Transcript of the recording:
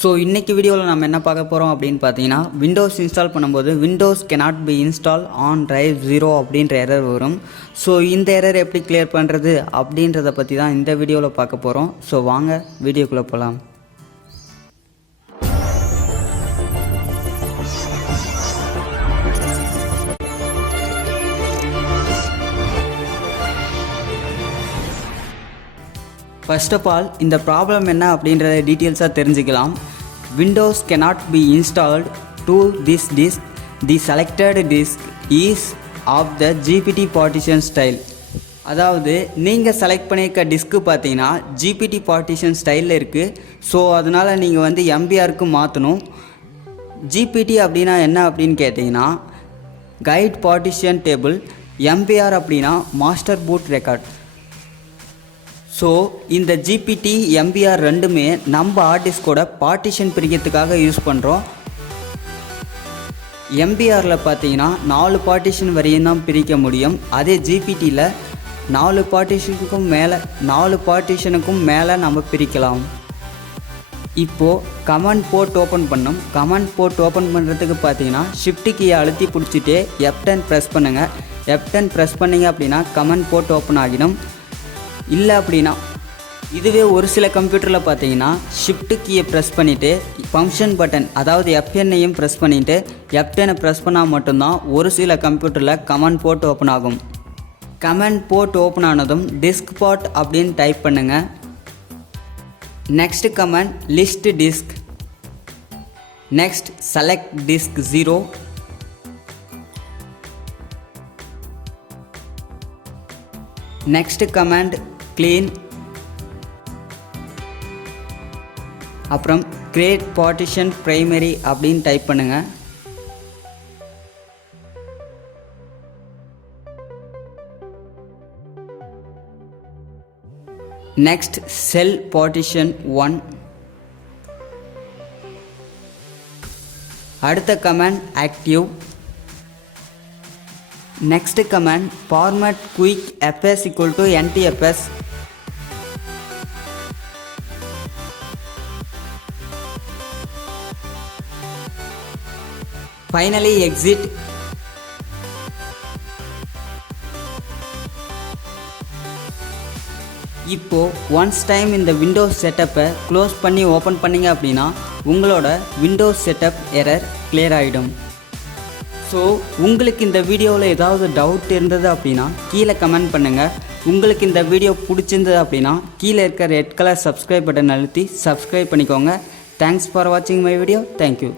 So இன்றைக்கி வீடியோவில் நம்ம என்ன பார்க்க போகிறோம் அப்படின்னு பார்த்தீங்கன்னா, விண்டோஸ் இன்ஸ்டால் பண்ணும்போது Windows cannot be installed on drive 0 அப்படின்ற எரர் வரும். ஸோ இந்த எரர் எப்படி கிளியர் பண்ணுறது அப்படின்றத பற்றி தான் இந்த வீடியோவில் பார்க்க போகிறோம். ஸோ வாங்க வீடியோக்குள்ளே போகலாம். ஃபர்ஸ்ட் ஆஃப் ஆல் இந்த ப்ராப்ளம் என்ன அப்படின்றத டீட்டெயில்ஸாக தெரிஞ்சுக்கலாம். Windows cannot be installed to this disk. The selected disk is of the GPT partition style. அதாவது நீங்கள் செலக்ட் பண்ணியிருக்க டிஸ்க்கு பார்த்தீங்கன்னா GPT பார்ட்டிஷன் ஸ்டைலில் இருக்குது. ஸோ அதனால் நீங்கள் வந்து MBRக்கு மாற்றணும். GPT அப்படின்னா என்ன அப்படின்னு கேட்டிங்கன்னா கைட் பார்ட்டிஷன் டேபிள், MBR அப்படின்னா மாஸ்டர் பூட் ரெக்கார்ட். ஸோ இந்த GPT MBR ரெண்டுமே நம்ம ஹார்ட் டிஸ்கோட பார்ட்டிஷன் பிரிக்கிறதுக்காக யூஸ் பண்ணுறோம். MBRயில் பார்த்தீங்கன்னா 4 பார்ட்டிஷன் வரையும் தான் பிரிக்க முடியும். அதே GPTயில் 4 பார்ட்டிஷனுக்கும் மேலே நம்ம பிரிக்கலாம். இப்போது கமாண்ட் போர்ட் ஓப்பன் பண்ணோம். கமாண்ட் போர்ட் ஓப்பன் பண்ணுறதுக்கு பார்த்தீங்கன்னா ஷிஃப்ட் கீயை அழுத்தி பிடிச்சிட்டு F10 ப்ரெஸ் பண்ணுங்கள். F10 ப்ரெஸ் பண்ணிங்க அப்படின்னா கமாண்ட் போர்ட் ஓப்பன் ஆகிடும். இல்லை அப்படின்னா இதுவே ஒரு சில கம்ப்யூட்டரில் பார்த்தீங்கன்னா ஷிஃப்ட் கீயை ப்ரெஸ் பண்ணிவிட்டு ஃபங்க்ஷன் பட்டன் அதாவது F10ஐயும் ப்ரெஸ் பண்ணிவிட்டு F10 ப்ரெஸ் பண்ணால் மட்டும்தான் ஒரு சில கம்ப்யூட்டரில் கமாண்ட் போர்ட் ஓப்பன் ஆகும். கமாண்ட் போர்ட் ஓப்பன் ஆனதும் டிஸ்க் பார்ட் அப்படின்னு டைப் பண்ணுங்கள். Next command list disk, next select disk 0, next command clean, அப்புறம் கிரியேட் பார்ட்டிஷன் பிரைமரி அப்படின்னு டைப் பண்ணுங்கள். நெக்ஸ்ட் செல் பார்ட்டிஷன் 1. அடுத்த command active. Next command format quick fs = ntfs. Finally exit. இப்போது once time இந்த Windows செட்டப்பை close பண்ணி open பண்ணிங்க அப்படின்னா உங்களோட விண்டோஸ் செட்டப் எரர் கிளியர் ஆகிடும். ஸோ உங்களுக்கு இந்த வீடியோவில் ஏதாவது டவுட் இருந்தது அப்படின்னா கீழே கமெண்ட் பண்ணுங்கள். உங்களுக்கு இந்த வீடியோ பிடிச்சிருந்தது அப்படின்னா கீழே இருக்க ரெட் கலர் சப்ஸ்கிரைப் பட்டன் அழுத்தி சப்ஸ்கிரைப் பண்ணிக்கோங்க. தேங்க்ஸ் ஃபார் வாட்சிங் மை வீடியோ. தேங்க்யூ.